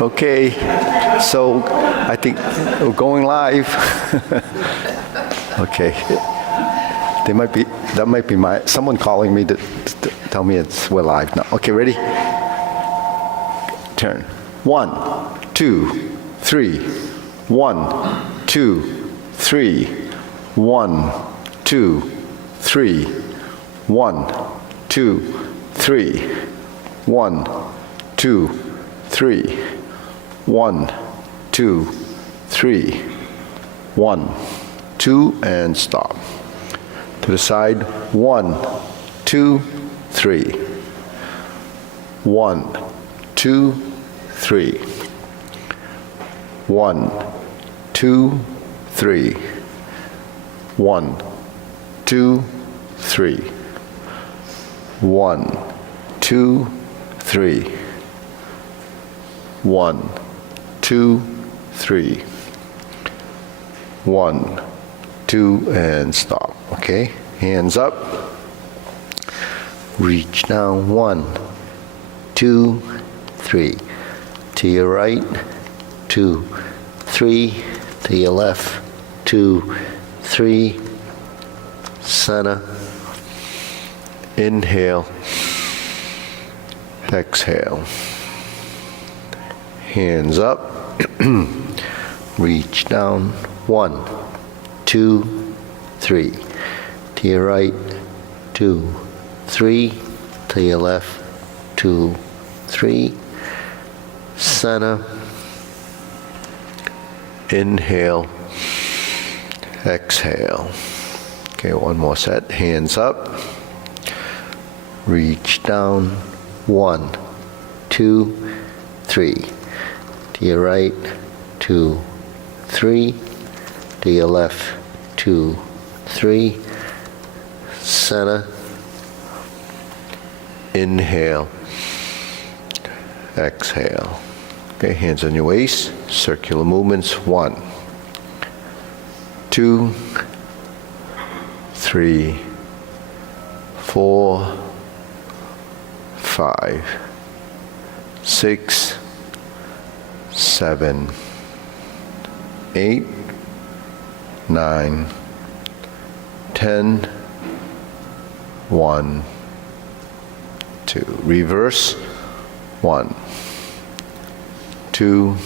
Okay, so I think we're going live. Okay, that might be someone calling me to tell me we're live now. Okay, ready? Turn. 1, 2, 3. 1, 2, 3. 1, 2, 3. 1, 2, 3. 1, 2, 3. 1, 2, 3. 1, 2, and stop. To the side. 1, 2, 3. 1, 2, 3. 1, 2, 3. 1, 2, 3. 1, 2, 3. 1, 2, 3. 1, 2, and stop. Okay, hands up. Reach down. 1, 2, 3. To your right. 2, 3. To your left. 2, 3. Center. Inhale. Exhale. Hands up. Reach down. 1, 2, 3. To your right. 2, 3. To your left. 2, 3. Center. Inhale. Exhale. Okay, one more set. Hands up. Reach down. 1, 2, 3. To your right. 2, 3. To your left. 2, 3. Center. Inhale. Exhale. Okay, hands on your waist. Circular movements. 1, 2, 3, 4, 5, 6, 7, 8, 9, 10, 1, 2. Reverse. 1, 2,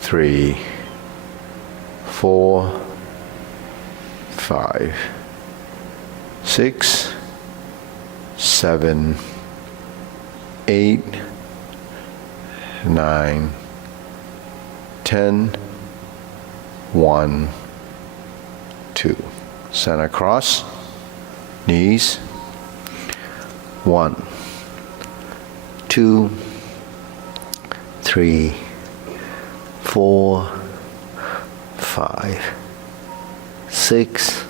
3, 4, 5, 6, 7, 8, 9, 10, 1, 2. Center cross. Knees. 1, 2, 3, 4, 5, 6,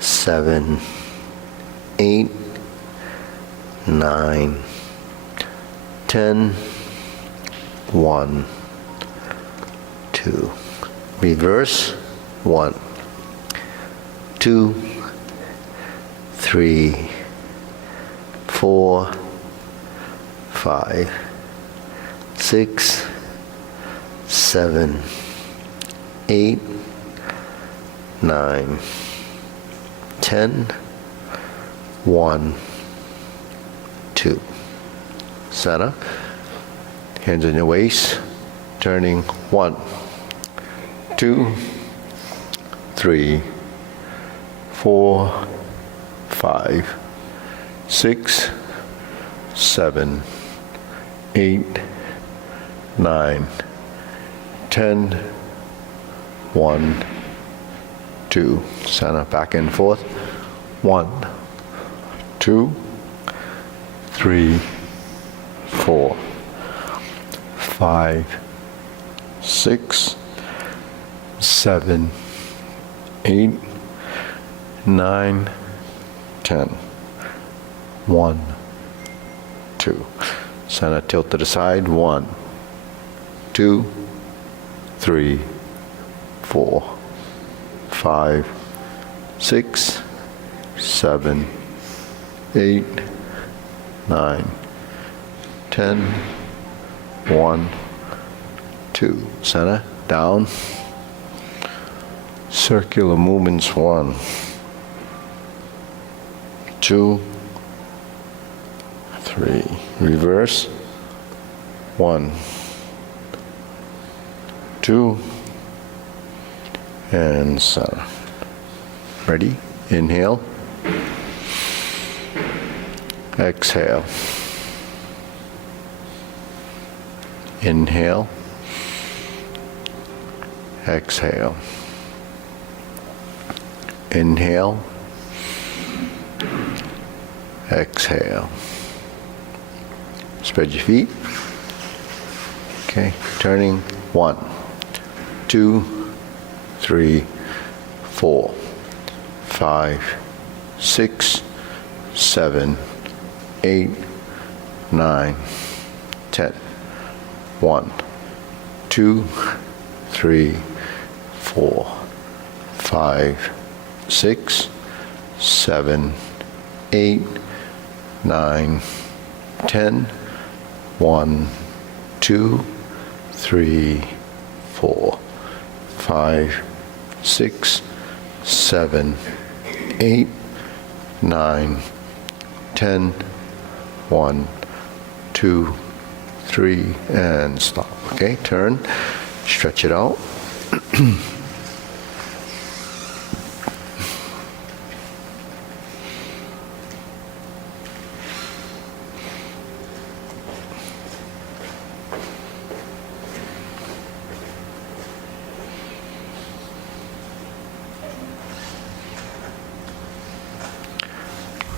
7, 8, 9, 10, 1, 2. Reverse. 1, 2, 3, 4, 5, 6, 7, 8, 9, 10, 1, 2. Center. Hands on your waist. Turning. 1, 2, 3, 4, 5, 6, 7, 8, 9, 10, 1, 2. Center. Back and forth. 1, 2, 3, 4, 5, 6, 7, 8, 9, 10. 1, 2. Center. Tilt to the side. 1, 2, 3, 4, 5, 6, 7, 8, 9, 10, 1, 2. Center, down. Circular movements, 1, 2, 3. Reverse, 1, 2, and center. Ready? Inhale. Exhale. Inhale. Exhale. Inhale. Exhale. Spread your feet. Okay, turning. 1, 2, 3, 4, 5, 6, 7, 8, 9, 10. 1, 2, 3, 4, 5, 6, 7, 8, 9, 10. 1, 2, 3, 4, 5, 6, 7, 8, 9, 10. 1, 2, 3, and stop. Okay, turn, stretch it out.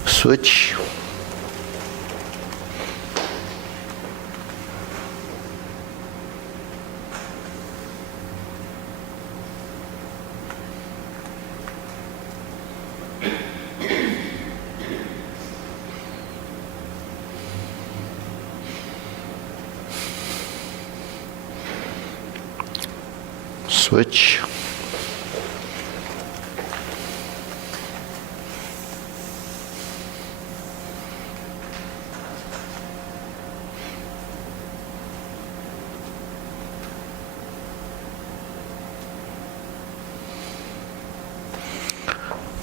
Switch. Switch.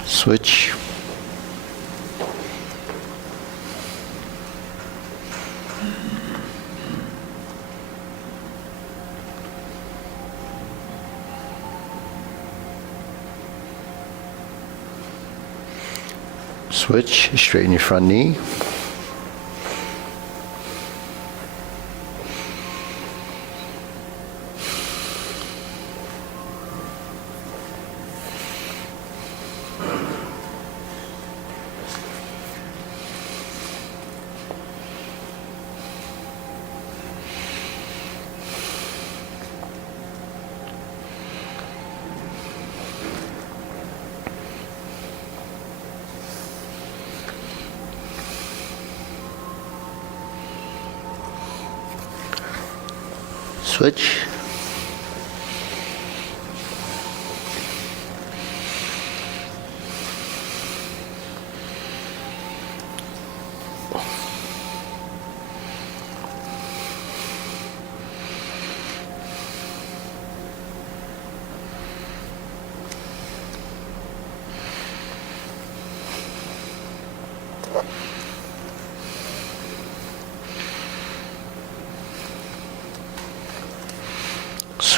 Switch. Switch, straighten your front knee. Switch.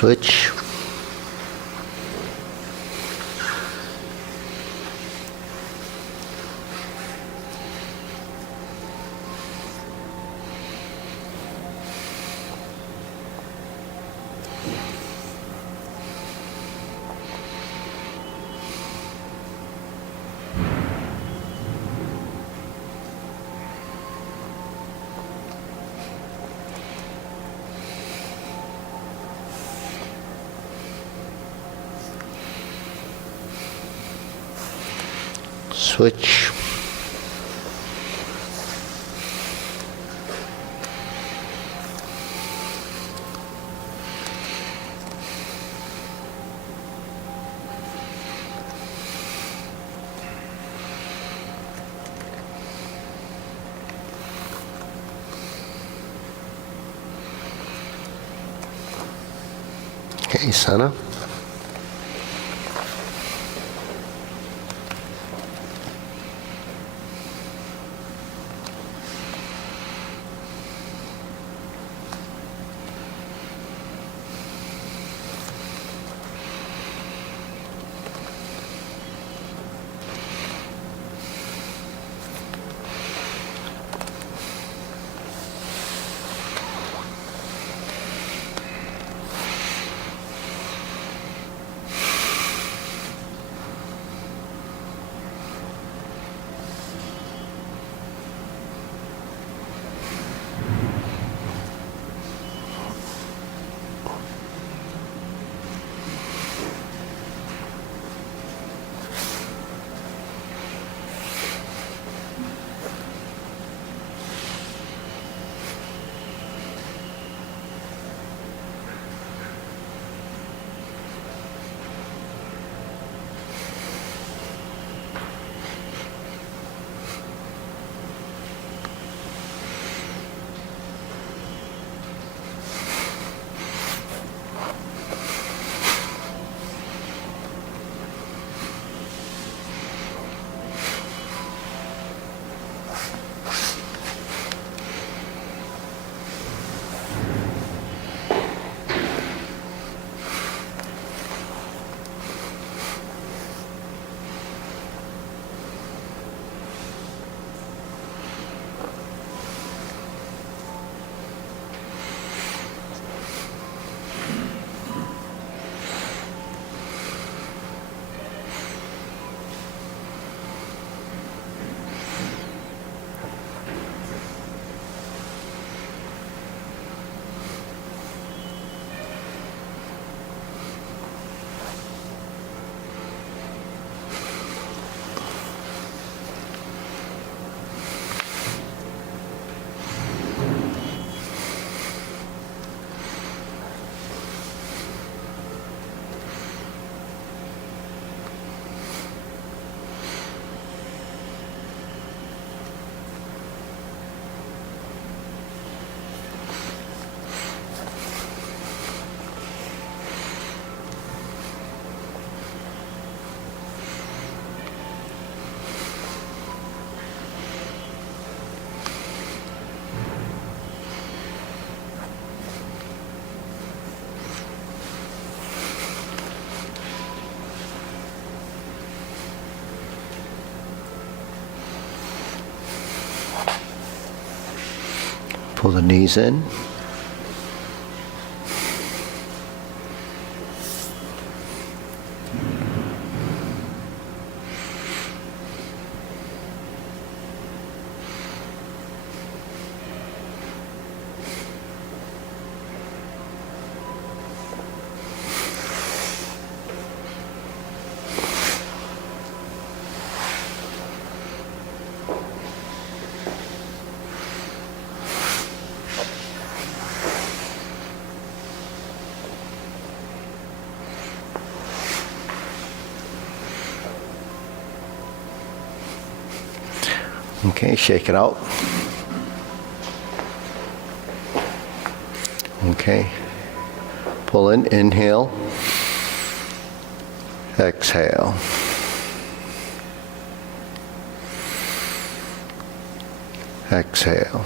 Switch. Switch. Okay, center. Pull the knees in. Okay, shake it out. Okay. Pull in, inhale. Exhale. Exhale.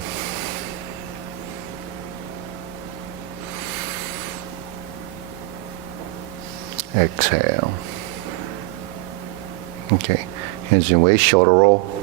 Exhale. Okay. Hands in waist, shoulder roll.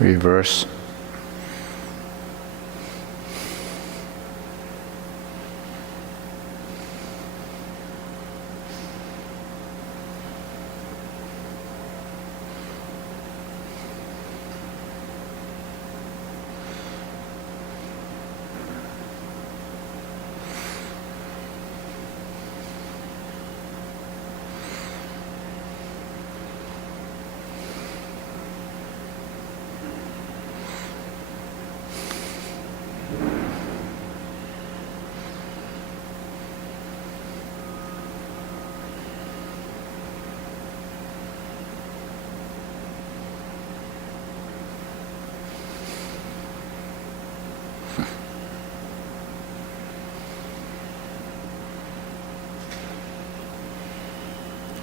Reverse.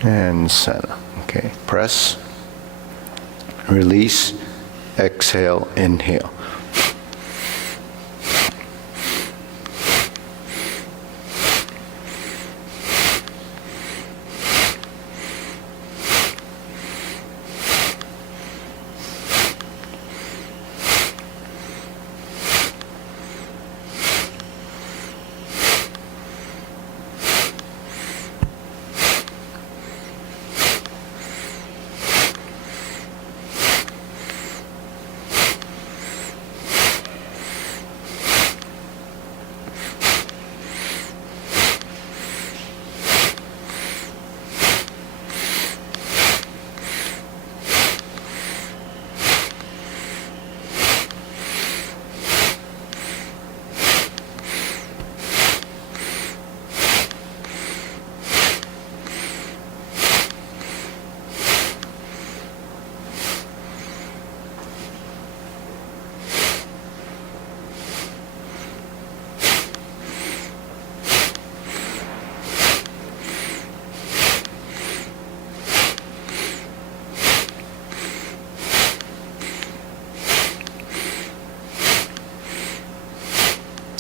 and center. Okay, press, release, exhale, inhale.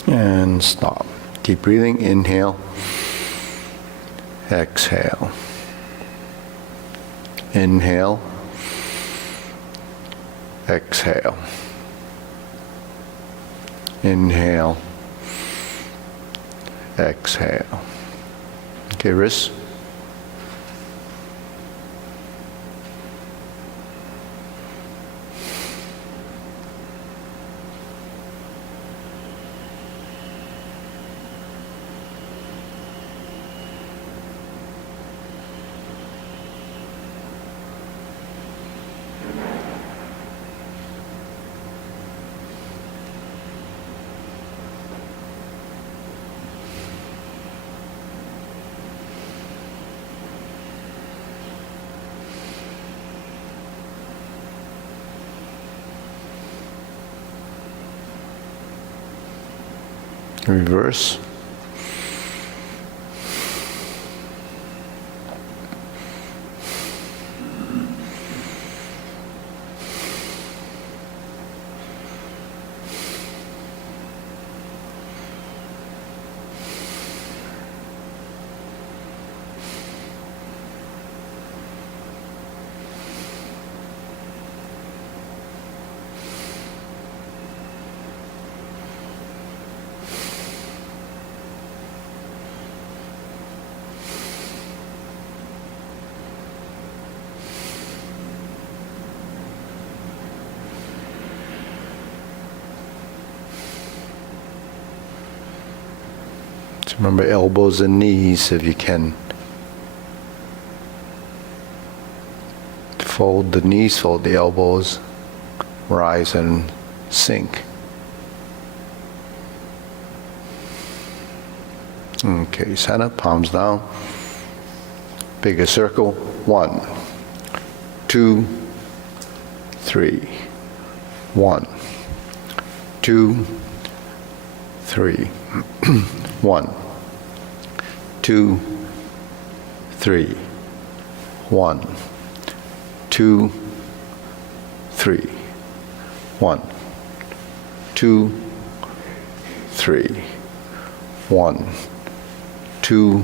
And stop. Keep breathing. Inhale. Exhale. Inhale. Exhale. Inhale. Exhale. Okay, wrists. Reverse. Remember elbows and knees if you can. Fold the knees, fold the elbows, rise and sink. Okay, center, palms down. Bigger circle. 1, 2, 3. 1, 2, 3. 1, 2, 3. 1, 2, 3. 1, 2, 3. 1, 2,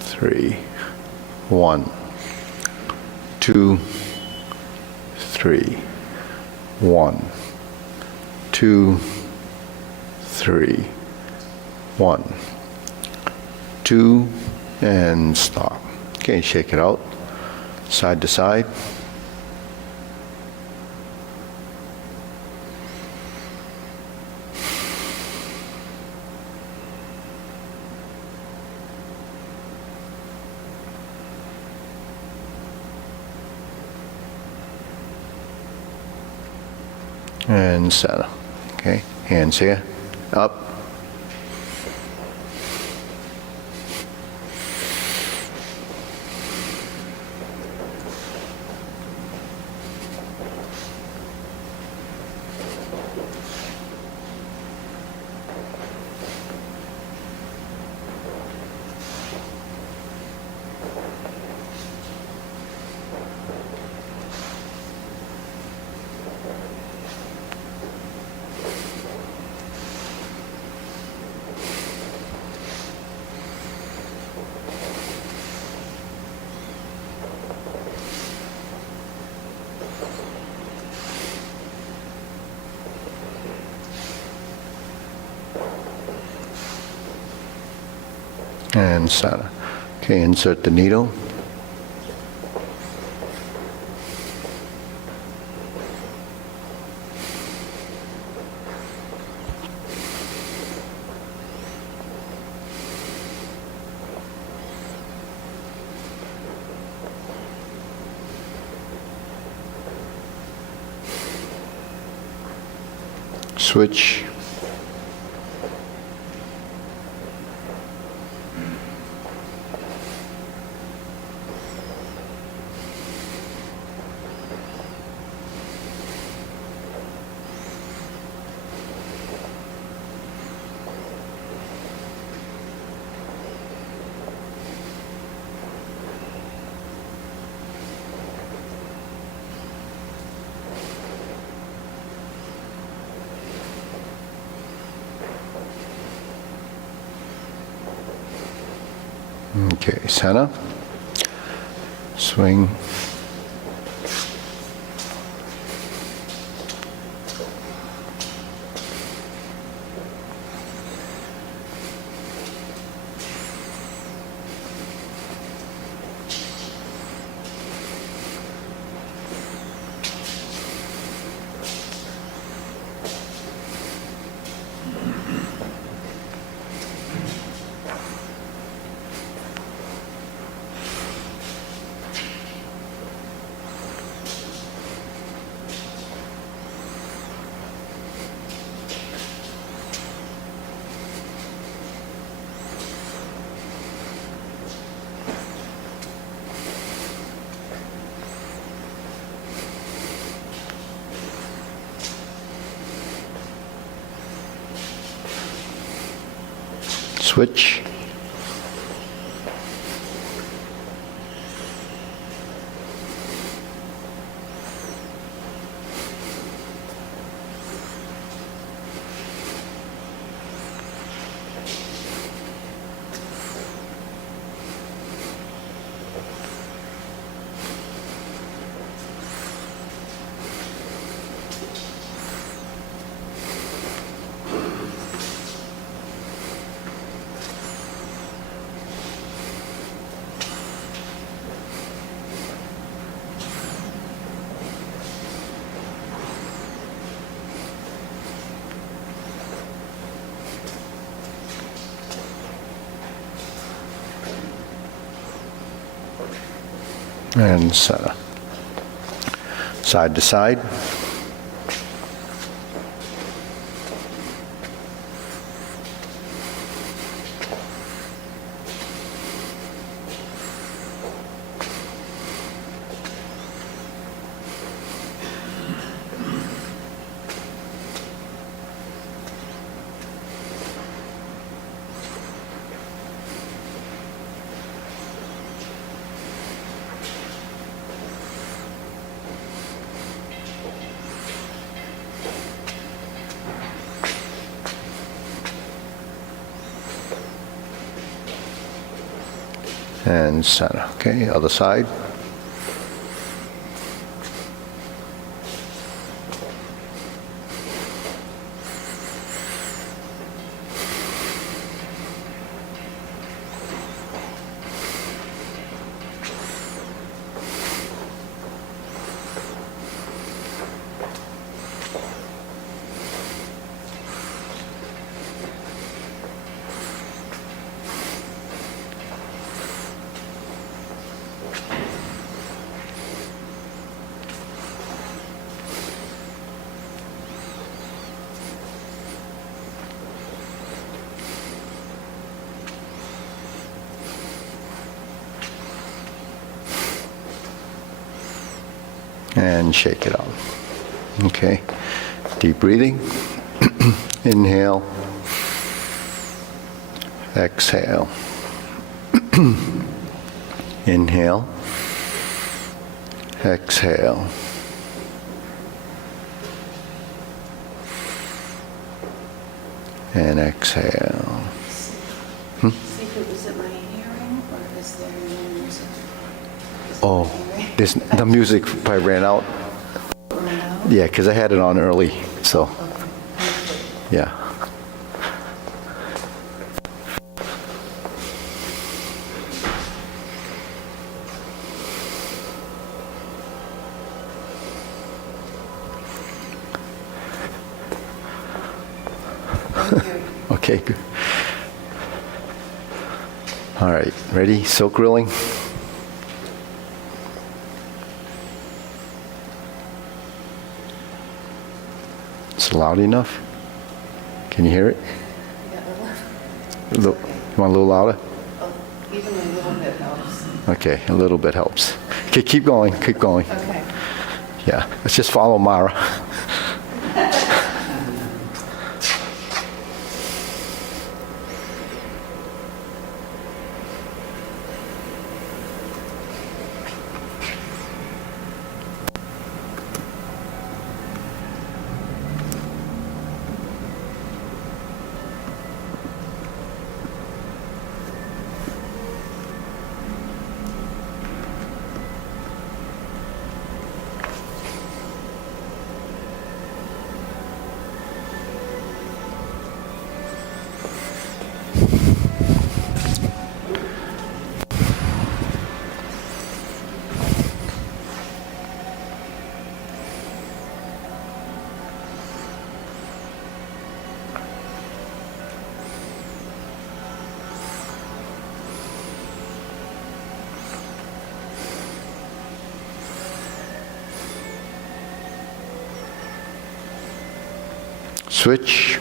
3. 1, 2, 3. 1, 2, 3. 1, 2, and stop. Okay, shake it out. Side to side. And center. Okay, hands here, up. And center. Okay, insert the needle. Switch. Okay, center. Swing. Switch. And center. Side to side. And center. Okay, other side. And shake it out. Okay, deep breathing. Inhale, exhale. Inhale, exhale. And exhale. Secret, is it my hearing or is there no music? Oh, the music probably ran out. Yeah, because I had it on early, so, yeah. Okay, good. All right, ready? Silk grilling. Is it loud enough? Can you hear it? You want a little louder? Even a little bit helps. Okay, a little bit helps. Okay, keep going, keep going. Okay. Yeah, let's just follow Mara. Switch.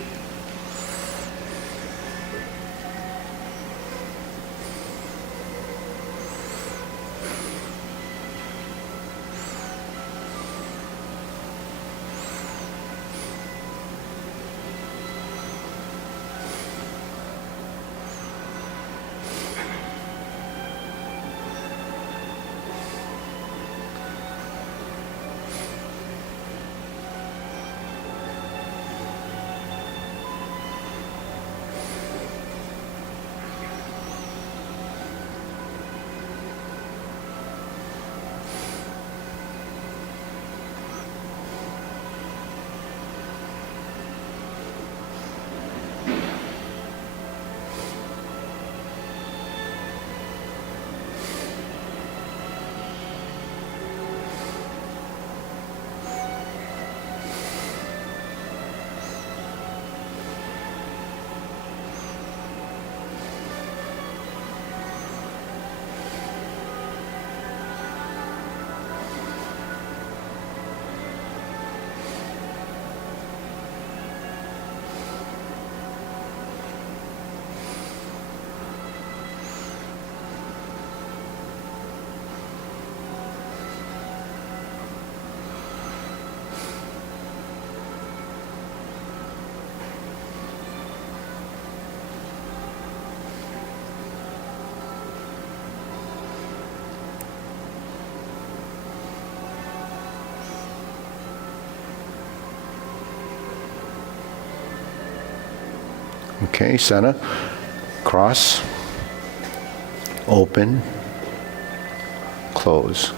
Okay, center, cross, open, close.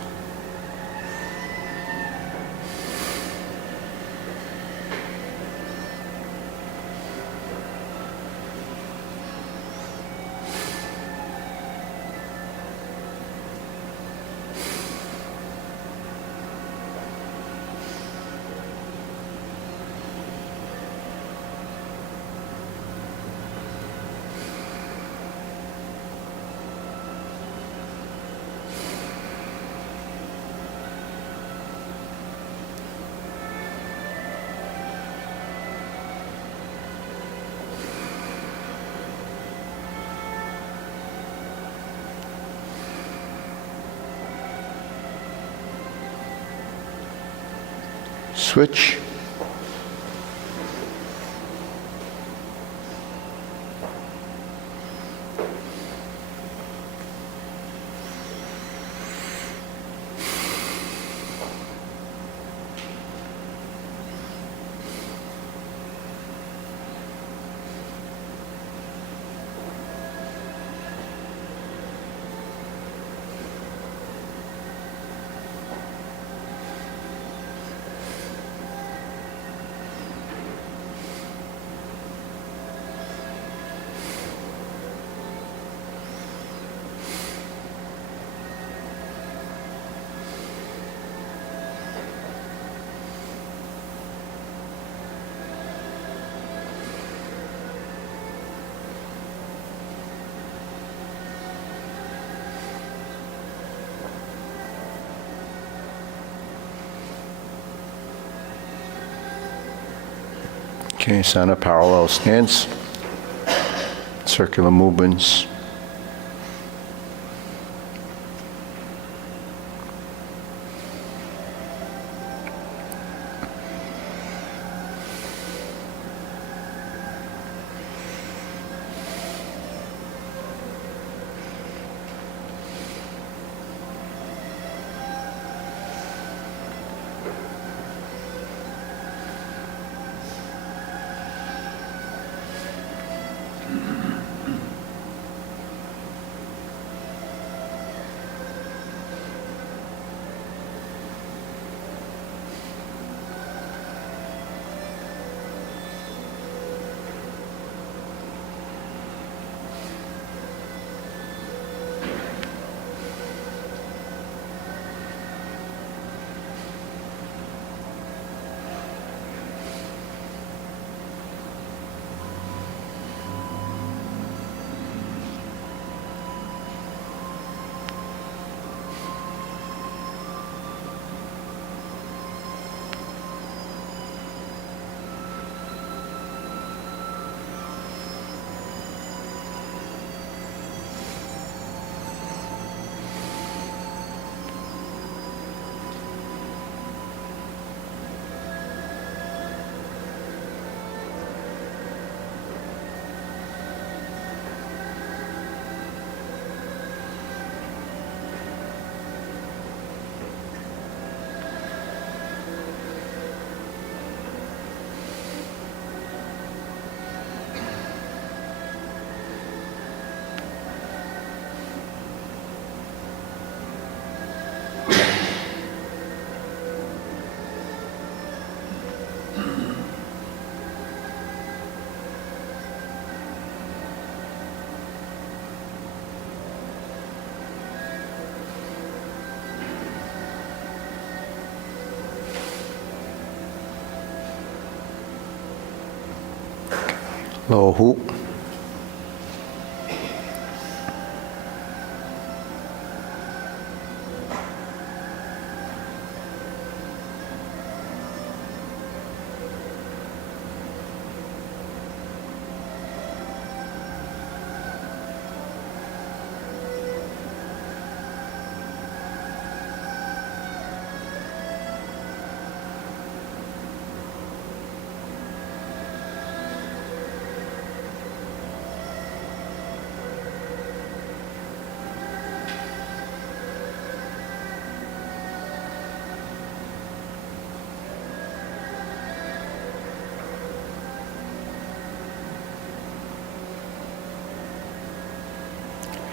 Switch. Okay, sign a parallel stance. Circular movements. Lower hoop.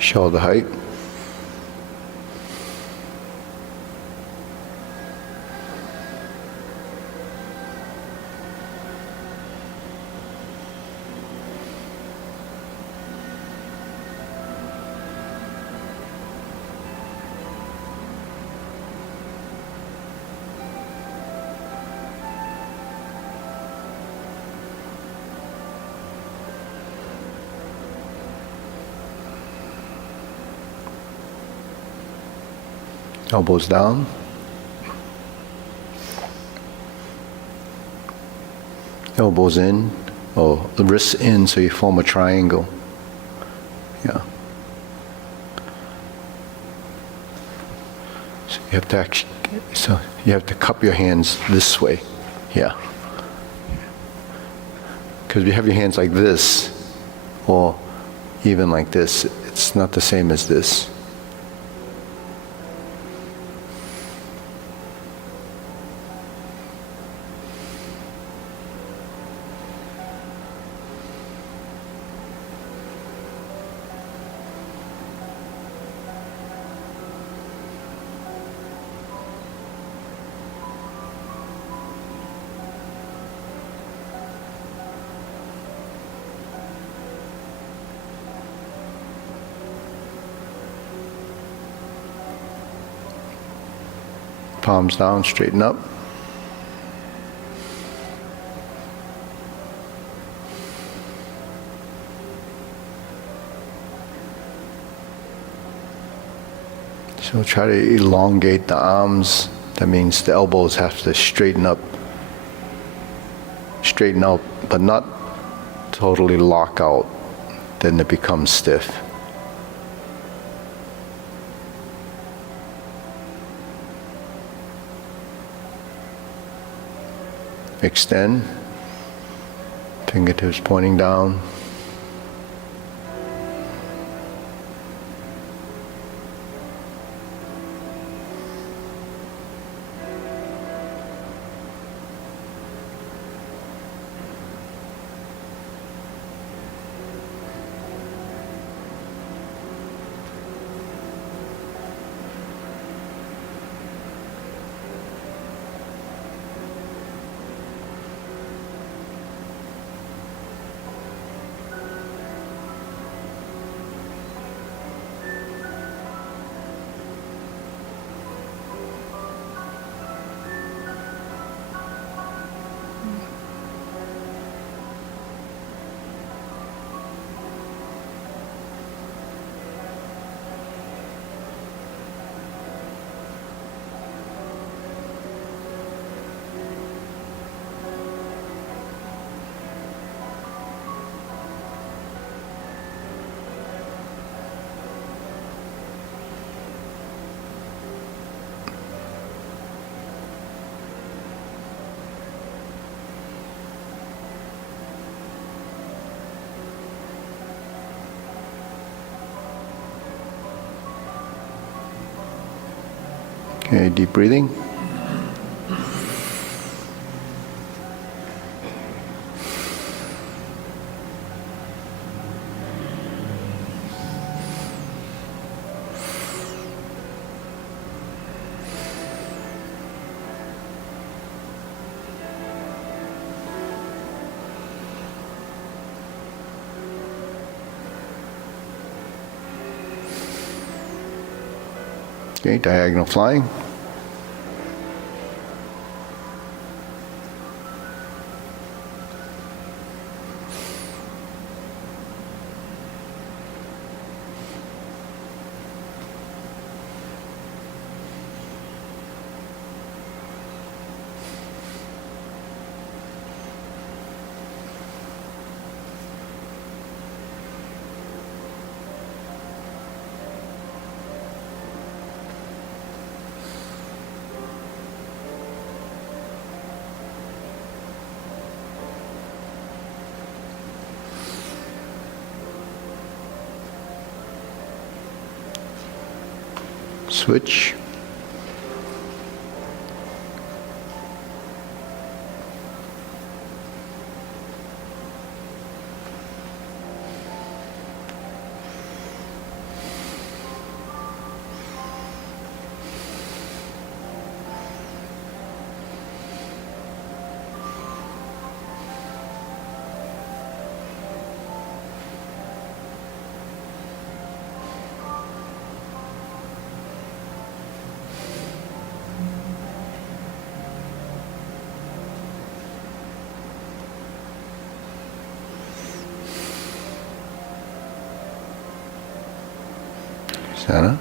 Shoulder height. Elbows down. Elbows in, or the wrists in, so you form a triangle. Yeah. So you have to actually, so you have to cup your hands this way. Yeah. Because if you have your hands like this, or even like this, it's not the same as this. Palms down, straighten up. So try to elongate the arms. That means the elbows have to straighten up straighten out, but not totally lock out. Then it becomes stiff. Extend, fingertips pointing down. Okay, deep breathing. Okay, diagonal flying. Switch. Center.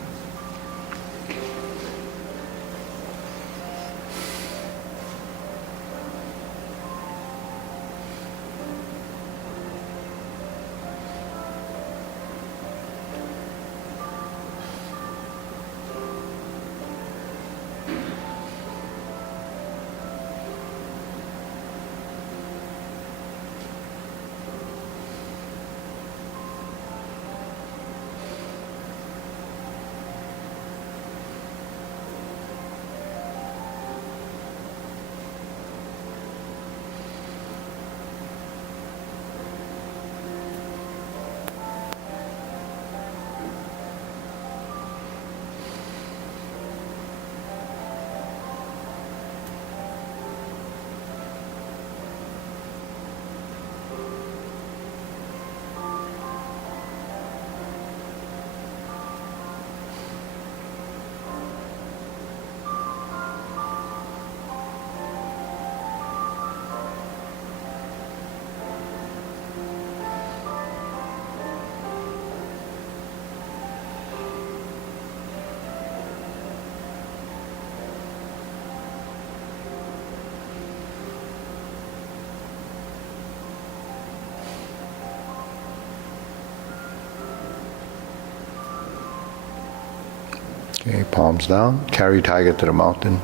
Okay, palms down. Carry tiger to the mountain.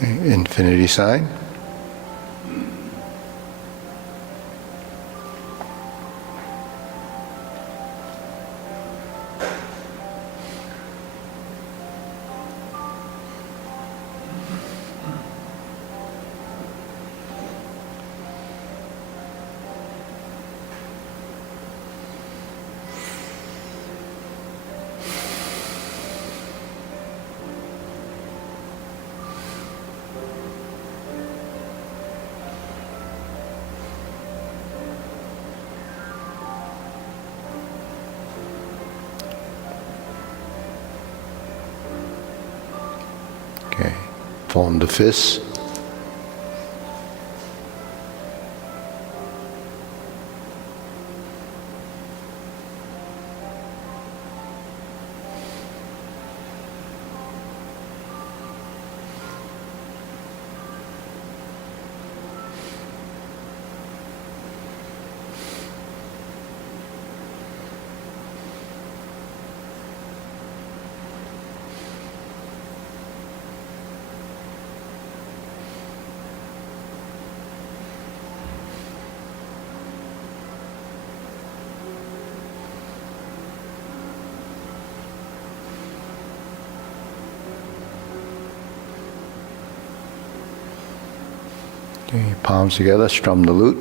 Okay, infinity sign. Okay, form the fists. Okay, palms together, strum the lute.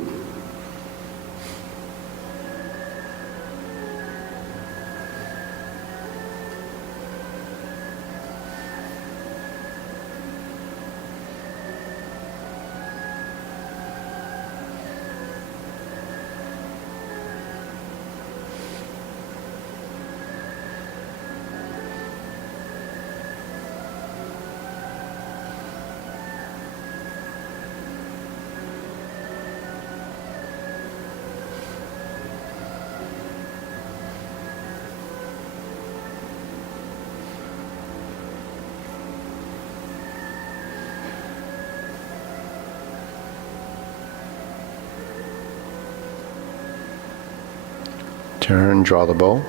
Turn, draw the bow.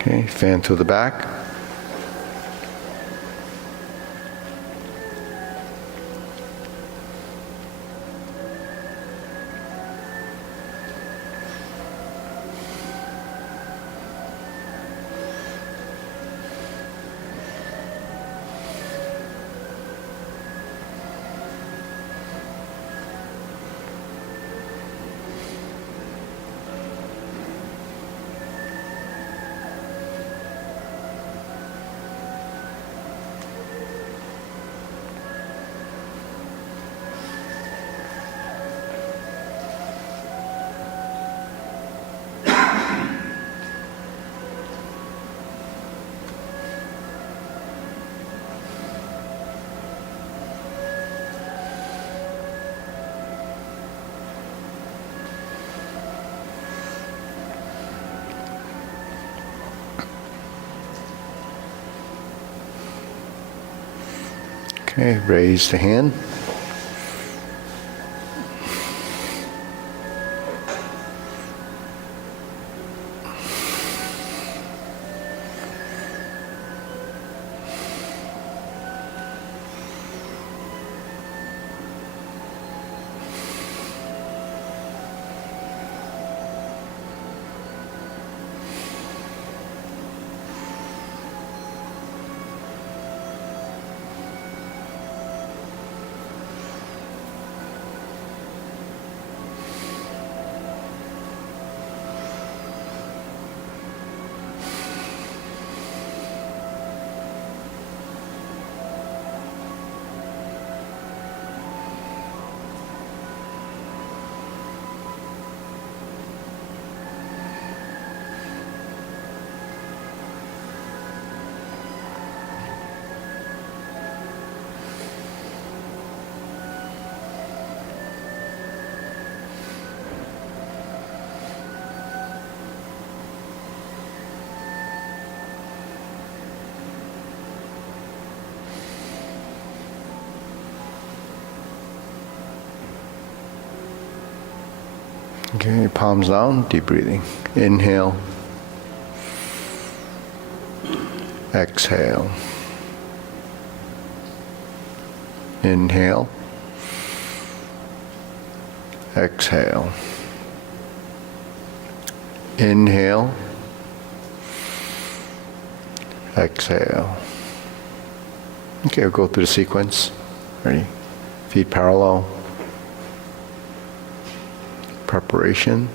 Okay, fan to the back. Okay, raise the hand. Okay, palms down, deep breathing. Inhale. Exhale. Inhale. Exhale. Inhale. Exhale. Okay, we'll go through the sequence. Ready? Feet parallel. Preparation.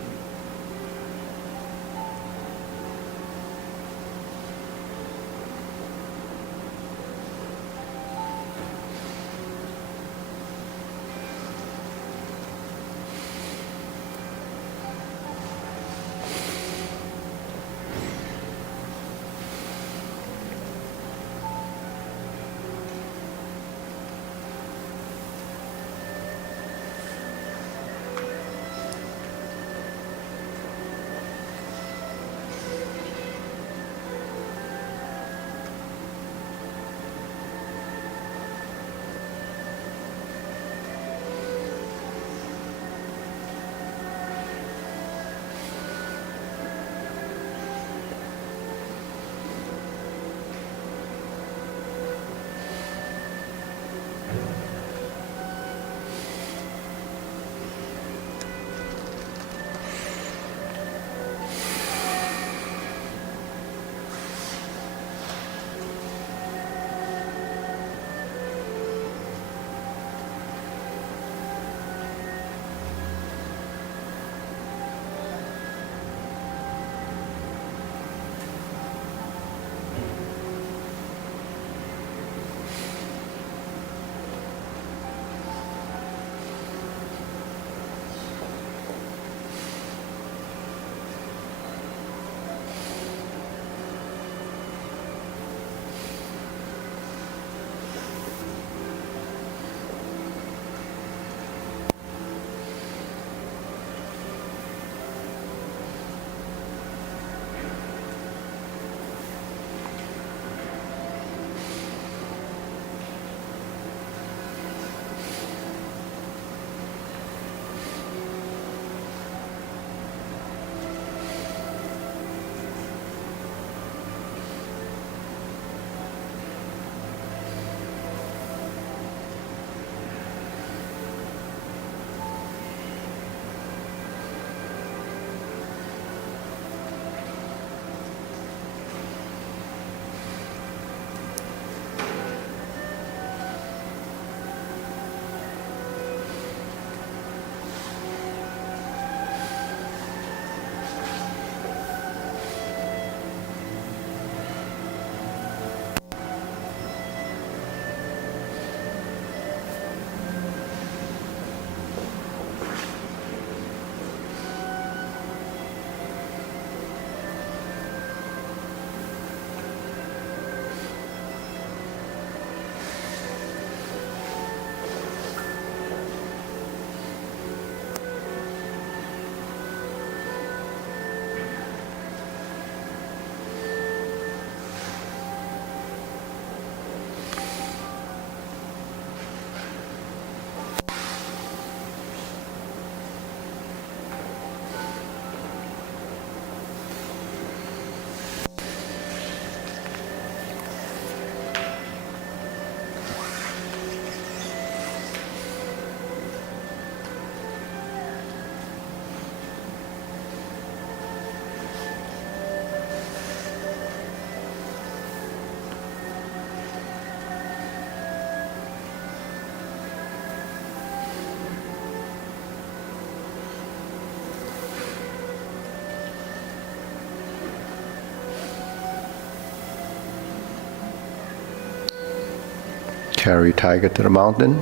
Carry tiger to the mountain.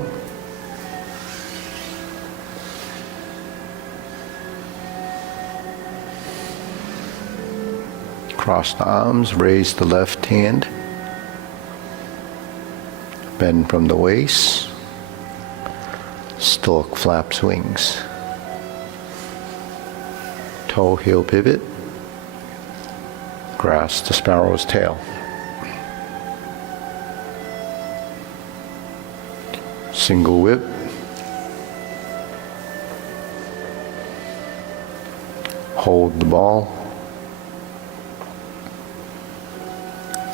Cross the arms, raise the left hand. Bend from the waist. Stork flaps wings. Toe heel pivot. Grasp the sparrow's tail. Single whip. Hold the ball.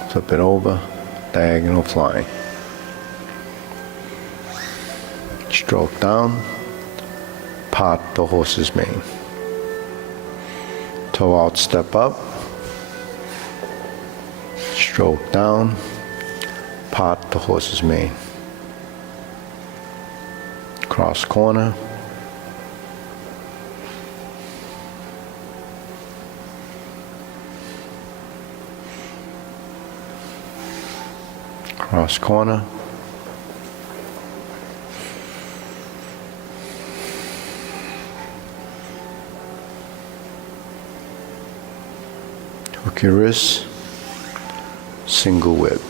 Flip it over. Diagonal flying. Stroke down. Part the horse's mane. Toe out, step up. Stroke down. Part the horse's mane. Cross corner. Cross corner. Hook your wrist. Single whip.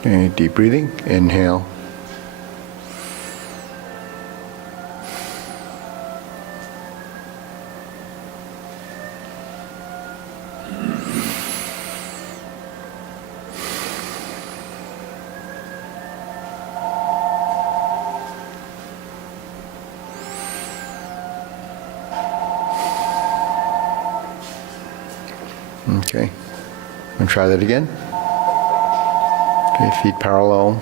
Okay, deep breathing. Inhale. Okay, and try that again. Okay, feet parallel.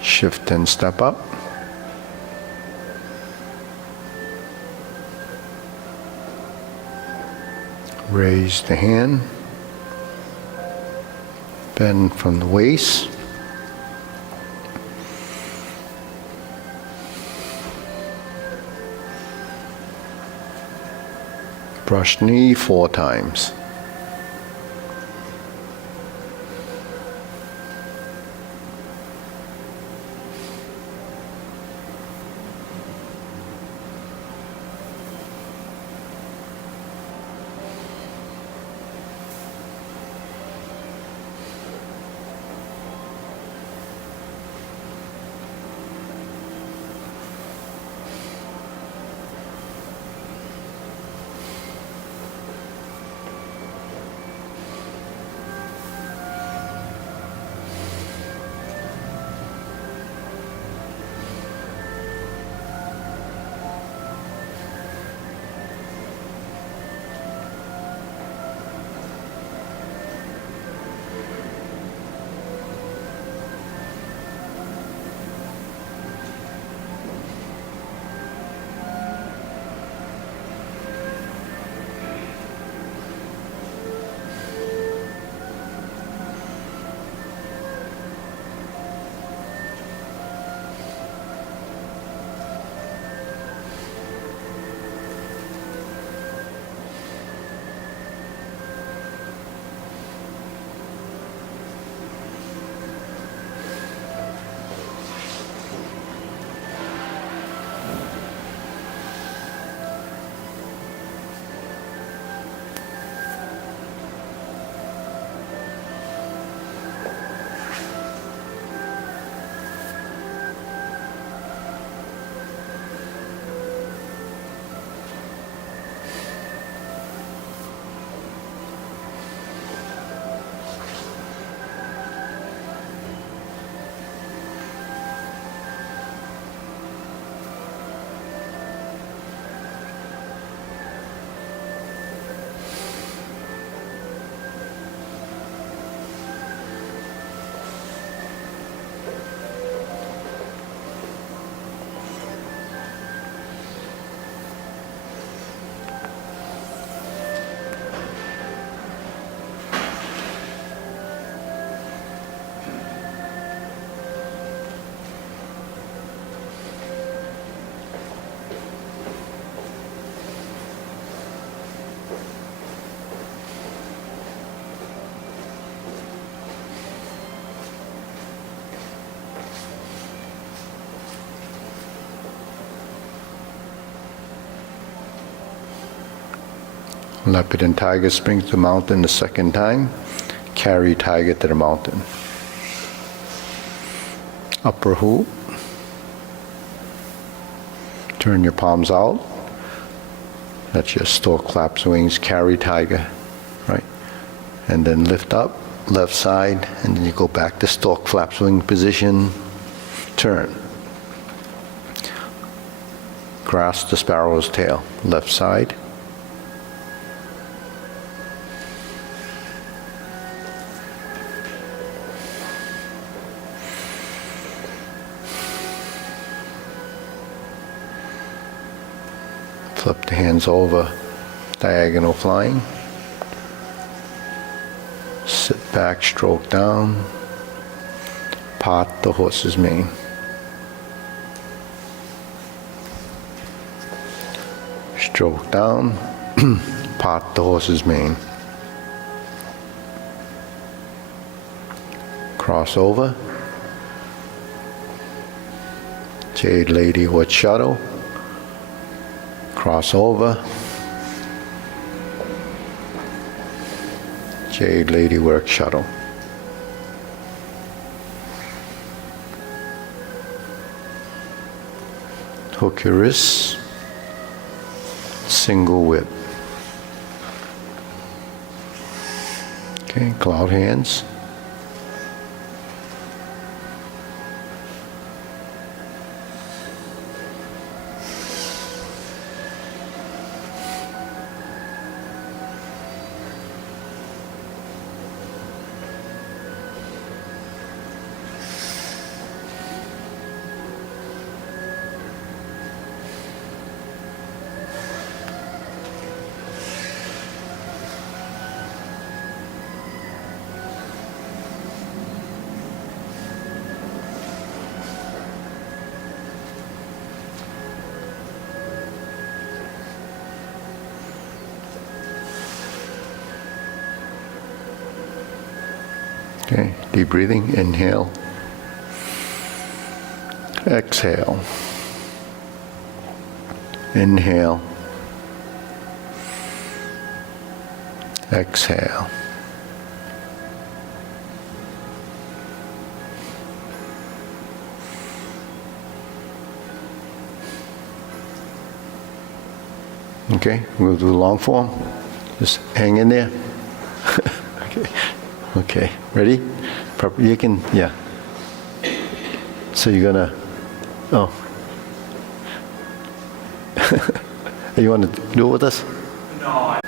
Shift and step up. Raise the hand. Bend from the waist. Brush knee 4 times. Leopard and tiger springs to the mountain the second time. Carry tiger to the mountain. Upper hoop. Turn your palms out. That's your stork claps wings, carry tiger, right? And then lift up, left side, and then you go back to stork flaps wing position. Turn. Grasp the sparrow's tail, left side. Flip the hands over, diagonal flying. Sit back, stroke down. Part the horse's mane. Stroke down, part the horse's mane. Cross over. Jade lady, what shadow? Cross over. Jade lady work shuttle. Hook your wrists. Single whip. Okay, cloud hands. Okay, deep breathing, inhale, exhale, inhale, exhale. Okay, we'll do long form. Just hang in there. Okay. Okay, ready? You can, yeah. So you're gonna, oh. You want to do it with us? No.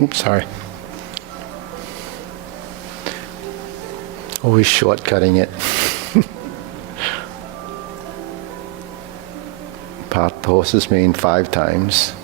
Oops, sorry. Always shortcutting it. Part the horse's mane 5 times.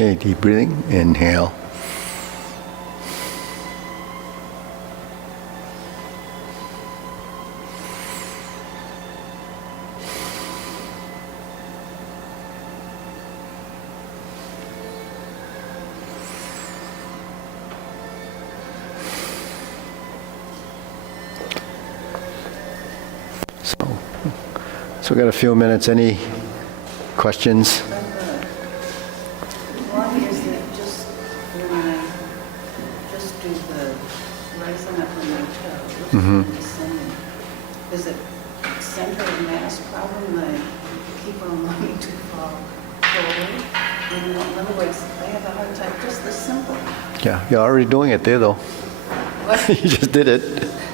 Okay, deep breathing. Inhale. So we got a few minutes. Any questions? One is that just when I just do the rising up on my toes and descending, is it center of mass problem that I keep on wanting to fall forward? In other words, I have a hard time, just the simple. Yeah, you're already doing it there, though. What? You just did it.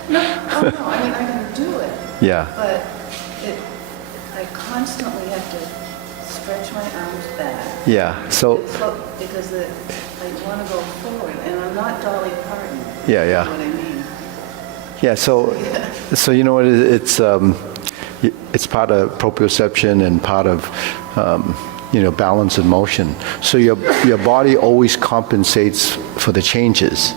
No, oh no, I mean, I can do it. Yeah. But I constantly have to stretch my arms back. Yeah. So. Because I want to go forward, and I'm not Dolly Parton. Yeah, yeah. You know what I mean? Yeah. So you know what? It's part of proprioception and part of balance and motion. So your body always compensates for the changes.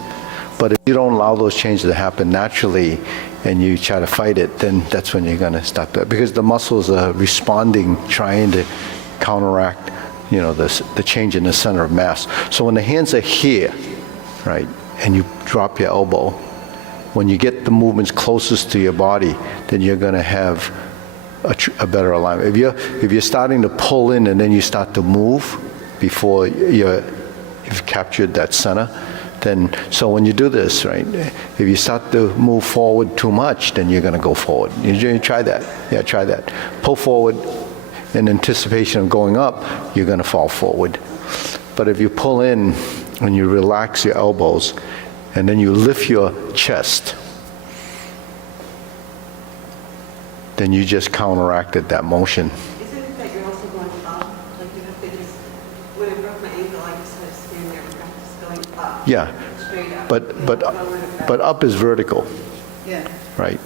But if you don't allow those changes to happen naturally and you try to fight it, then that's when you're going to stop that. Because the muscles are responding, trying to counteract, the change in the center of mass. So when the hands are here, right, and you drop your elbow, when you get the movements closest to your body, then you're going to have a better alignment. If you're starting to pull in and then you start to move before you've captured that center, so when you do this, right, if you start to move forward too much, then you're going to go forward. You try that. Yeah, try that. Pull forward in anticipation of going up, you're going to fall forward. But if you pull in and you relax your elbows, and then you lift your chest, then you just counteracted that motion. Isn't it that you're also going up? Like you have to just, when I broke my ankle, I just had to stand there and practice going up. Yeah, Straight up. but up is vertical, Yeah. right?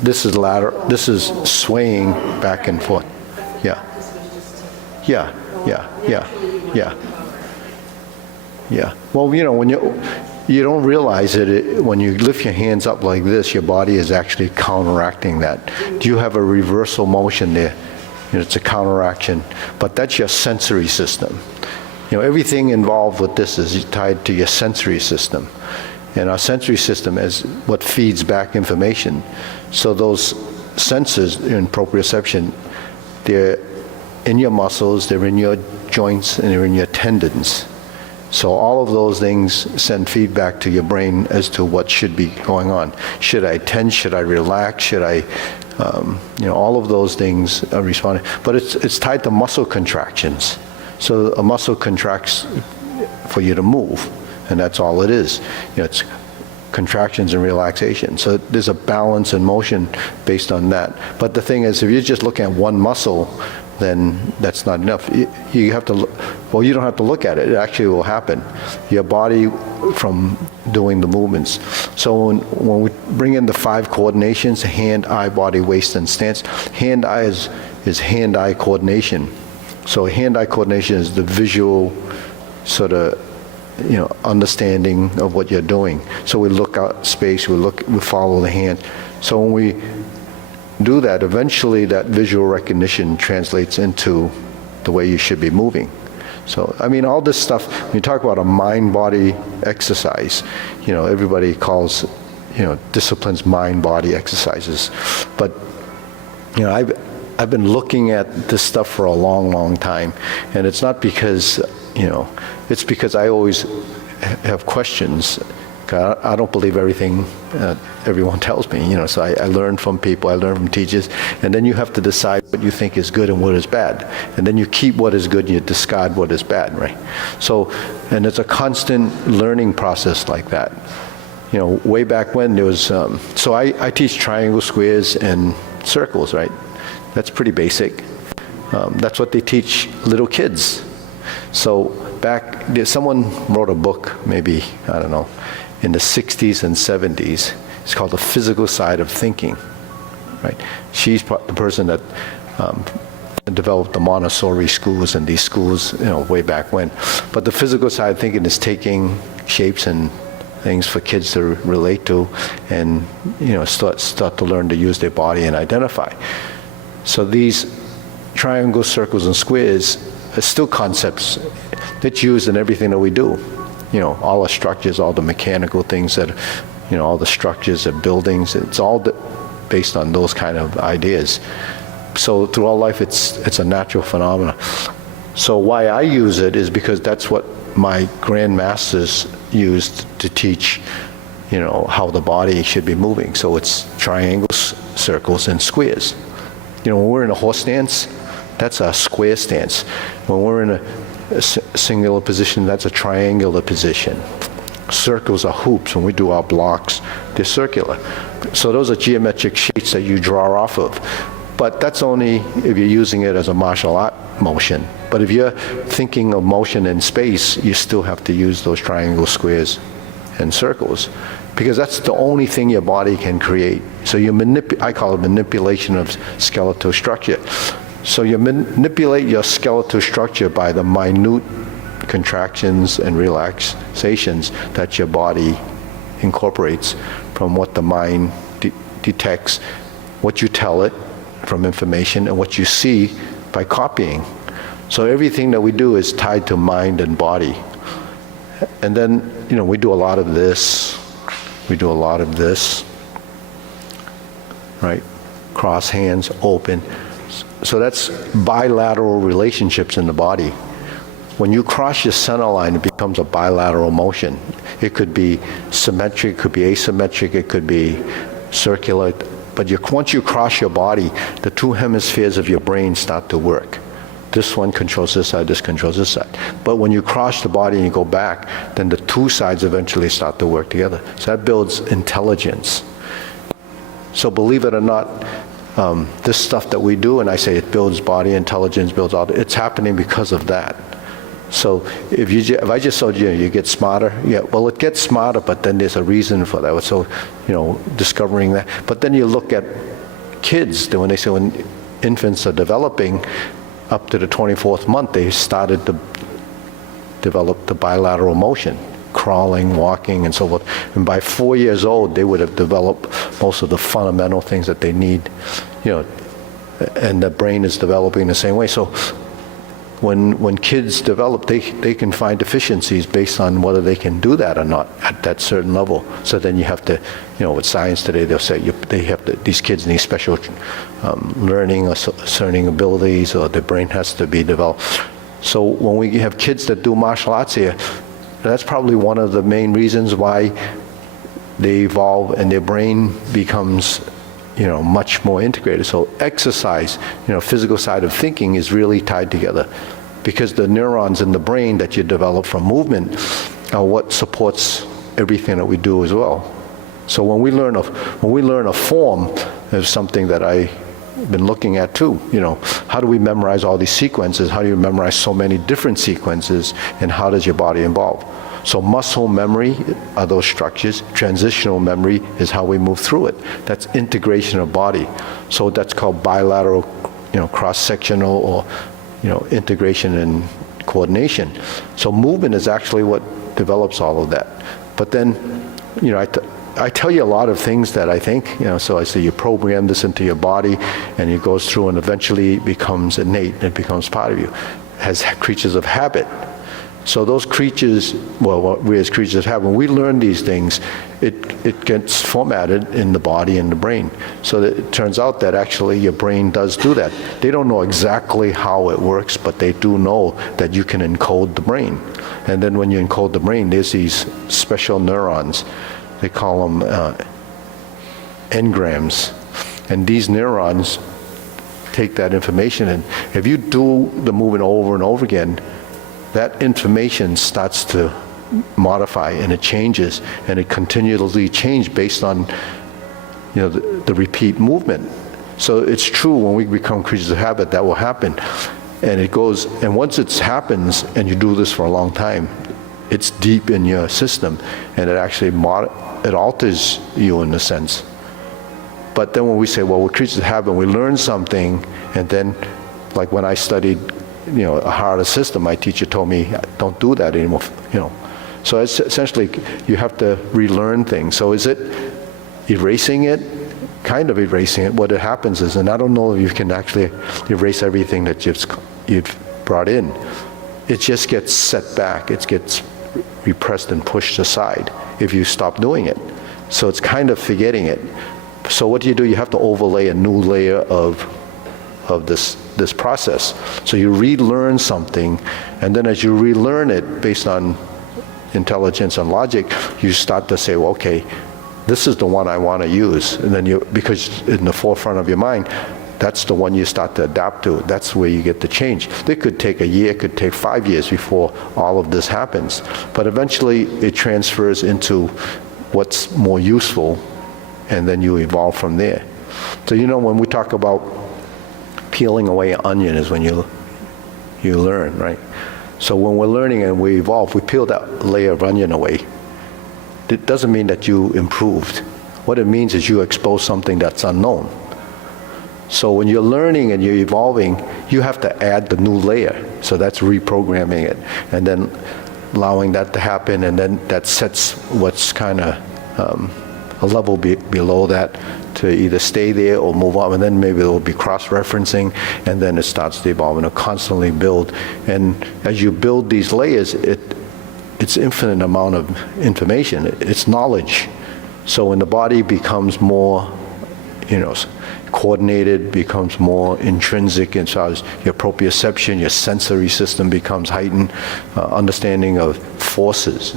This is lateral. This is swaying back and forth. Yeah, This was just yeah, yeah, yeah, yeah, yeah. Well, when you don't realize it when you lift your hands up like this, your body is actually counteracting that. Do you have a reversal motion there? It's a counteraction, but that's your sensory system. Everything involved with this is tied to your sensory system. And our sensory system is what feeds back information. So those senses in proprioception, they're in your muscles, they're in your joints, and they're in your tendons. So all of those things send feedback to your brain as to what should be going on. Should I tense? Should I relax? Should I, all of those things are responding. But it's tied to muscle contractions. So a muscle contracts for you to move, and that's all it is. It's contractions and relaxation. So there's a balance and motion based on that. But the thing is, if you're just looking at one muscle, then that's not enough. You have to, you don't have to look at it. It actually will happen. Your body from doing the movements. So when we bring in the 5 coordinations, hand, eye, body, waist, and stance, hand-eye is hand-eye coordination. So hand-eye coordination is the visual sort of, understanding of what you're doing. So we look out space, we follow the hand. So when we do that, eventually that visual recognition translates into the way you should be moving. So, all this stuff, when you talk about a mind-body exercise, everybody calls, disciplines mind-body exercises. But, I've been looking at this stuff for a long, long time. And it's not because, it's because I always have questions. I don't believe everything everyone tells me, so I learn from people, I learn from teachers, and then you have to decide what you think is good and what is bad. And then you keep what is good and you discard what is bad, right? So, and it's a constant learning process like that. Way back when there was, so I teach triangles, squares, and circles, right? That's pretty basic. That's what they teach little kids. So someone wrote a book, maybe, I don't know, in the 60s and 70s. It's called The Physical Side of Thinking, right? She's the person that developed the Montessori schools and these schools, way back when. But the physical side of thinking is taking shapes and things for kids to relate to and, start to learn to use their body and identify. So these triangles, circles, and squares are still concepts that's used in everything that we do. All the structures, all the mechanical things that, all the structures of buildings, it's all based on those kind of ideas. So through all life, it's a natural phenomenon. So why I use it is because that's what my grandmasters used to teach, how the body should be moving. So it's triangles, circles, and squares. When we're in a horse stance, that's a square stance. When we're in a singular position, that's a triangular position. Circles are hoops. When we do our blocks, they're circular. So those are geometric shapes that you draw off of. But that's only if you're using it as a martial art motion. But if you're thinking of motion in space, you still have to use those triangles, squares, and circles, because that's the only thing your body can create. So I call it manipulation of skeletal structure. So you manipulate your skeletal structure by the minute contractions and relaxations that your body incorporates from what the mind detects, what you tell it from information, and what you see by copying. So everything that we do is tied to mind and body. And then, we do a lot of this. We do a lot of this, right? Cross hands, open. So that's bilateral relationships in the body. When you cross your center line, it becomes a bilateral motion. It could be symmetric, it could be asymmetric, it could be circular. But once you cross your body, the two hemispheres of your brain start to work. This one controls this side, this controls this side. But when you cross the body and you go back, then the two sides eventually start to work together. So that builds intelligence. So believe it or not, this stuff that we do, and I say it builds body intelligence, builds all, it's happening because of that. So if I just told you get smarter, yeah, well, it gets smarter, but then there's a reason for that. So, discovering that. But then you look at kids, when infants are developing, up to the 24th month, they started to develop the bilateral motion, crawling, walking, and so forth. And by 4 years old, they would have developed most of the fundamental things that they need, and the brain is developing the same way. So when kids develop, they can find deficiencies based on whether they can do that or not at that certain level. So then you have to, with science today, they'll say these kids need special learning or certain abilities, or their brain has to be developed. So when we have kids that do martial arts here, that's probably one of the main reasons why they evolve and their brain becomes much more integrated. So exercise, physical side of thinking is really tied together, because the neurons in the brain that you develop from movement are what supports everything that we do as well. So when we learn a form, is something that I've been looking at too. How do we memorize all these sequences? How do you memorize so many different sequences? And how does your body evolve? So muscle memory are those structures. Transitional memory is how we move through it. That's integration of body. So that's called bilateral, cross-sectional, or, integration and coordination. So movement is actually what develops all of that. But then, I tell you a lot of things that I think, so I say you program this into your body, and it goes through and eventually it becomes innate, and it becomes part of you. As creatures of habit. So those creatures, what we as creatures have, when we learn these things, it gets formatted in the body and the brain. So that it turns out that actually your brain does do that. They don't know exactly how it works, but they do know that you can encode the brain. And then when you encode the brain, there's these special neurons. They call them engrams. And these neurons take that information, and if you do the movement over and over again, that information starts to modify, and it changes, and it continually changes based on the repeat movement. So it's true, when we become creatures of habit, that will happen. And it goes, and once it happens, and you do this for a long time, it's deep in your system, and it actually it alters you in a sense. But then when we say, well, we're creatures of habit, we learn something, and then Like when I studied, a harder system, my teacher told me, don't do that anymore, So it's essentially, you have to relearn things. So is it erasing it? Kind of erasing it. What happens is, and I don't know if you can actually erase everything that you've brought in. It just gets set back. It gets repressed and pushed aside if you stop doing it. So it's kind of forgetting it. So what do? You have to overlay a new layer of this process. So you relearn something, and then as you relearn it based on intelligence and logic, you start to say, well, okay, this is the one I want to use. And then because in the forefront of your mind, that's the one you start to adapt to. That's where you get the change. It could take a year, it could take 5 years before all of this happens. But eventually it transfers into what's more useful, and then you evolve from there. So when we talk about peeling away an onion is when you learn, right? So when we're learning and we evolve, we peel that layer of onion away. It doesn't mean that you improved. What it means is you expose something that's unknown. So when you're learning and you're evolving, you have to add the new layer. So that's reprogramming it, and then allowing that to happen, and then that sets what's kind of a level below that to either stay there or move on, and then maybe there will be cross-referencing, and then it starts to evolve and it'll constantly build. And as you build these layers, it's infinite amount of information. It's knowledge. So when the body becomes more, coordinated, becomes more intrinsic, and so your proprioception, your sensory system becomes heightened, understanding of forces.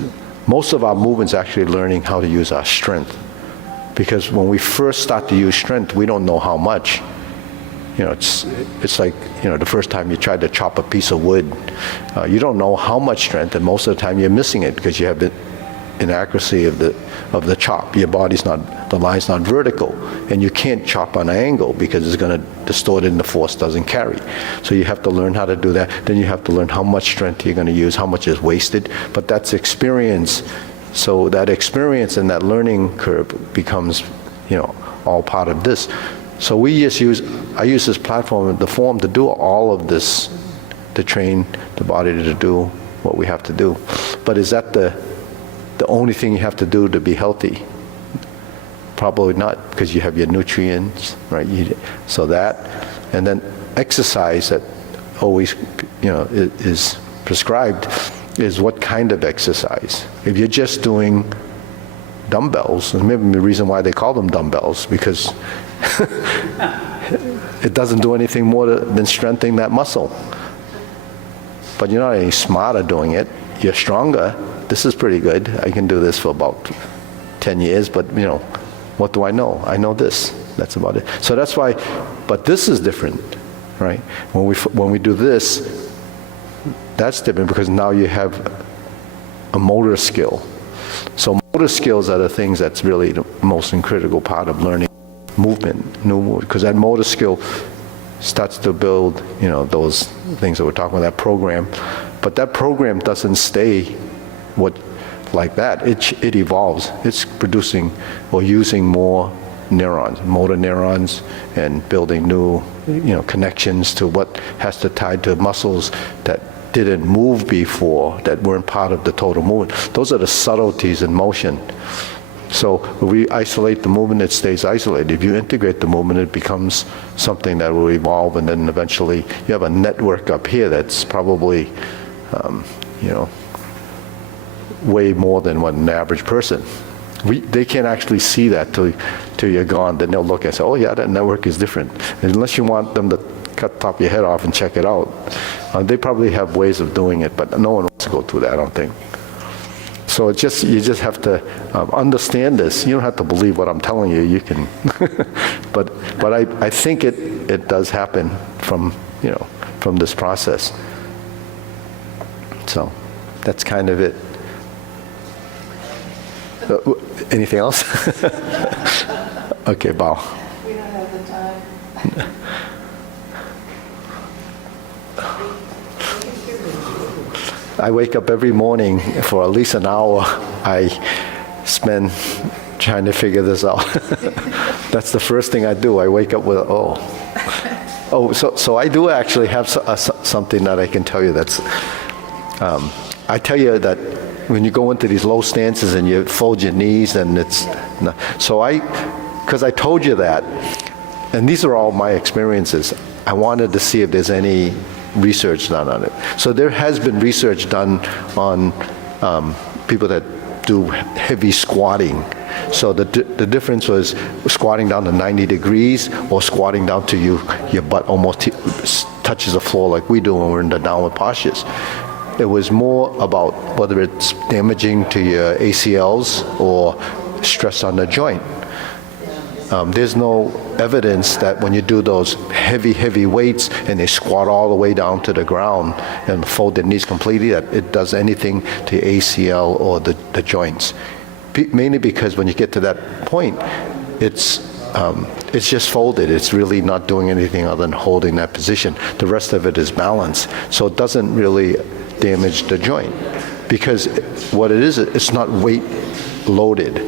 Most of our movements actually learning how to use our strength. Because when we first start to use strength, we don't know how much. It's like, the first time you tried to chop a piece of wood, you don't know how much strength, and most of the time you're missing it because you have the inaccuracy of the chop. Your body's the line's not vertical, and you can't chop on an angle because it's going to distort it and the force doesn't carry. So you have to learn how to do that. Then you have to learn how much strength you're going to use, how much is wasted. But that's experience. So that experience and that learning curve becomes, all part of this. So I use this platform, the forum, to do all of this, to train the body to do what we have to do. But is that the only thing you have to do to be healthy? Probably not, because you have your nutrients, right? So that, and then exercise that always, is prescribed is what kind of exercise. If you're just doing dumbbells, and maybe the reason why they call them dumbbells, because it doesn't do anything more than strengthening that muscle. But you're not any smarter doing it. You're stronger. This is pretty good. I can do this for about 10 years, but what do I know? I know this. That's about it. So that's why, but this is different, right? When we do this, that's different because now you have a motor skill. So motor skills are the things that's really the most critical part of learning movement, because that motor skill starts to build, those things that we're talking about, that program. But that program doesn't stay like that. It evolves. It's producing or using more neurons, motor neurons, and building new, connections to what has to tie to muscles that didn't move before, that weren't part of the total movement. Those are the subtleties in motion. So if we isolate the movement, it stays isolated. If you integrate the movement, it becomes something that will evolve, and then eventually you have a network up here that's probably, way more than what an average person. They can't actually see that till you're gone. Then they'll look and say, oh yeah, that network is different. And unless you want them to cut the top of your head off and check it out, they probably have ways of doing it, but no one wants to go through that, I don't think. So you just have to understand this. You don't have to believe what I'm telling you. You can, but I think it does happen from this process. So that's kind of it. Anything else? Okay, bow. We don't have the time. I wake up every morning for at least an hour. I spend trying to figure this out. That's the first thing I do. I wake up with, Oh, so I do actually have something that I can tell you that's, I tell you that when you go into these low stances and you fold your knees and it's, no. So because I told you that, and these are all my experiences, I wanted to see if there's any research done on it. So there has been research done on people that do heavy squatting. So the difference was squatting down to 90 degrees or squatting down to your butt almost touches the floor like we do when we're in the downward postures. It was more about whether it's damaging to your ACLs or stress on the joint. There's no evidence that when you do those heavy weights and they squat all the way down to the ground and fold their knees completely, that it does anything to your ACL or the joints. Mainly because when you get to that point, it's just folded. It's really not doing anything other than holding that position. The rest of it is balance. So it doesn't really damage the joint. Because what it is, it's not weight loaded.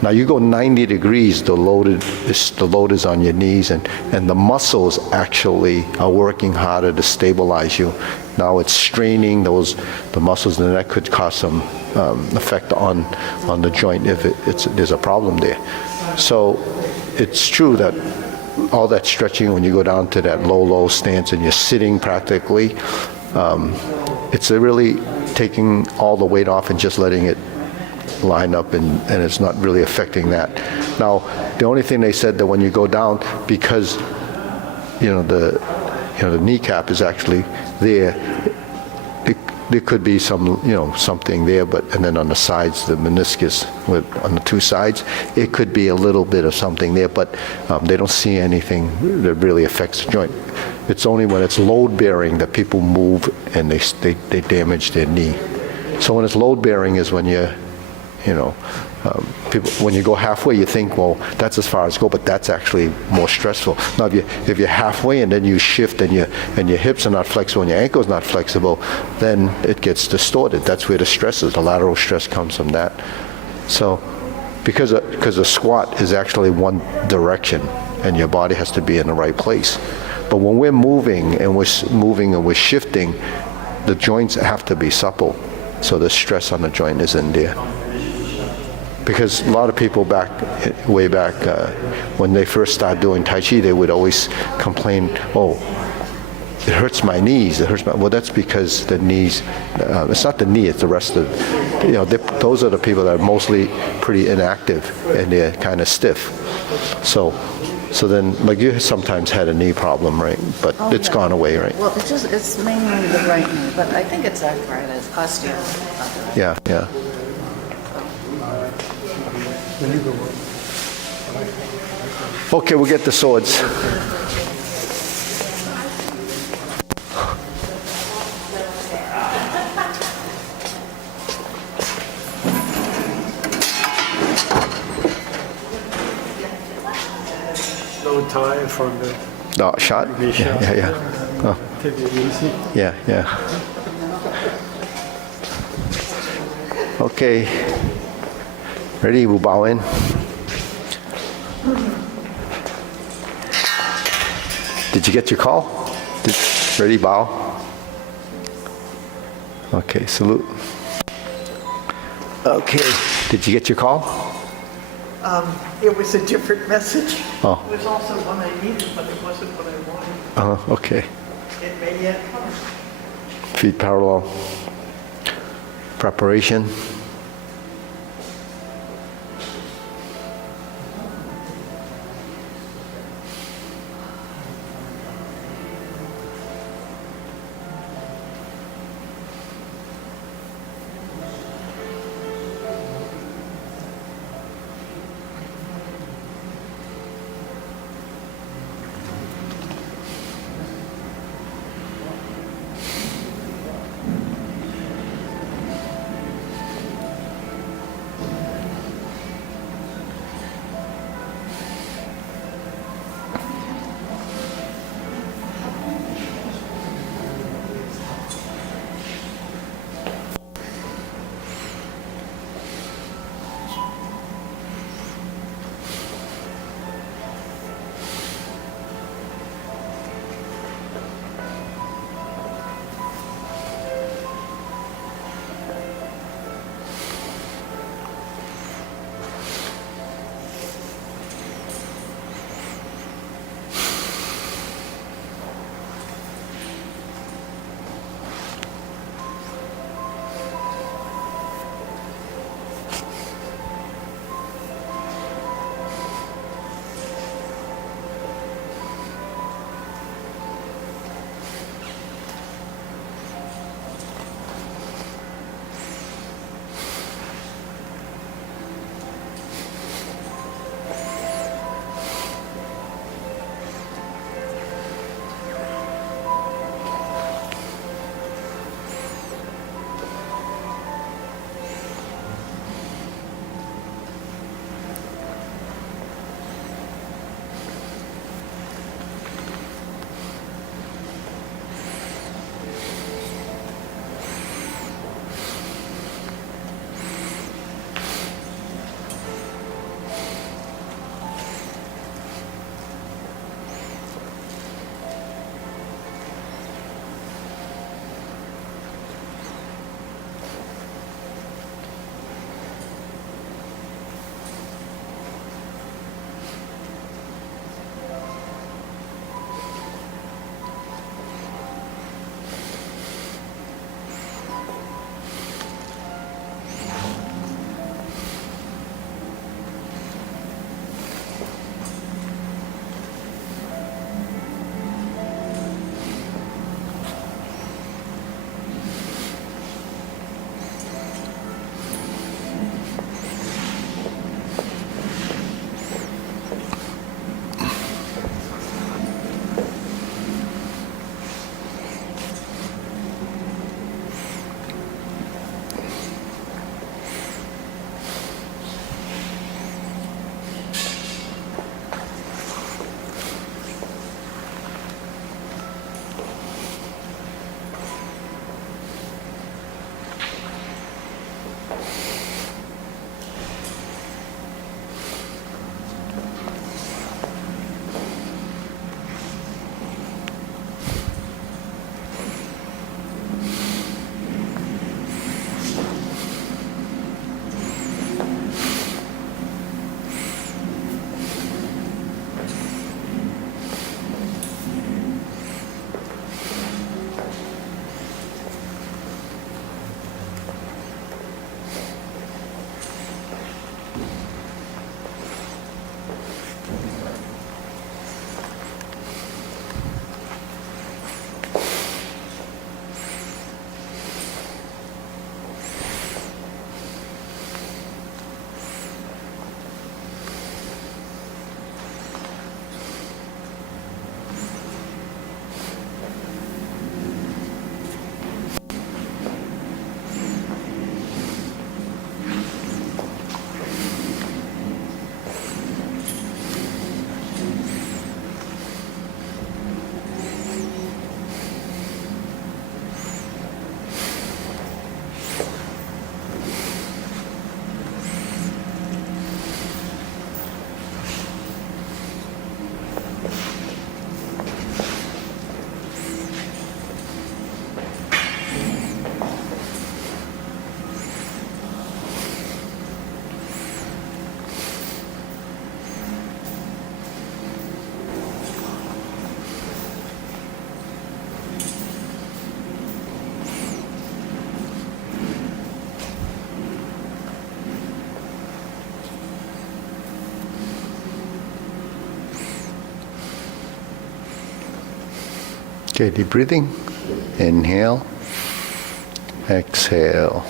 Now you go 90 degrees, the load is on your knees, and the muscles actually are working harder to stabilize you. Now it's straining the muscles, and that could cause some effect on the joint if there's a problem there. So it's true that all that stretching, when you go down to that low stance and you're sitting practically, it's really taking all the weight off and just letting it line up, and it's not really affecting that. Now, the only thing they said that when you go down, because the kneecap is actually there, there could be some something there, and then on the sides, the meniscus on the two sides, it could be a little bit of something there, but they don't see anything that really affects the joint. It's only when it's load bearing that people move and they damage their knee. So when it's load bearing is when people, when you go halfway, you think, well, that's as far as go, but that's actually more stressful. Now, if you're halfway and then you shift and your hips are not flexible and your ankle's not flexible, then it gets distorted. That's where the stress is. The lateral stress comes from that. So, because a squat is actually one direction, and your body has to be in the right place. But when we're moving and we're shifting, the joints have to be supple, so the stress on the joint isn't there. Because a lot of people way back, when they first started doing Tai Chi, they would always complain, oh, it hurts my knees, well, that's because the knees, it's not the knee, it's the rest of, those are the people that are mostly pretty inactive and they're kind of stiff. So then, like, you sometimes had a knee problem, right? But it's gone away, right? Well, it's mainly the right knee, but I think it's arthritis, osteoarthritis. Yeah. Okay, we'll get the swords. No time for the No, shot? Yeah. Oh. take it easy. Yeah. Okay. Ready? We'll bow in. Did you get your call? Ready? Bow. Okay, salute. Okay. Did you get your call? It was a different message. Oh. It was also one I needed, but it wasn't what I wanted. Okay. It may yet come. Feet parallel. Preparation. Okay, deep breathing. Inhale. Exhale.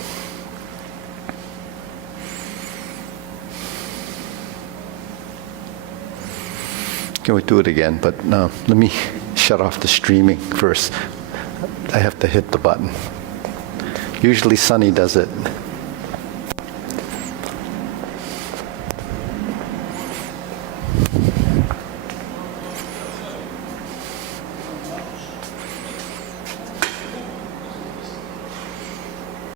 Can we do it again? But no, let me shut off the streaming first. I have to hit the button. Usually Sunny does it.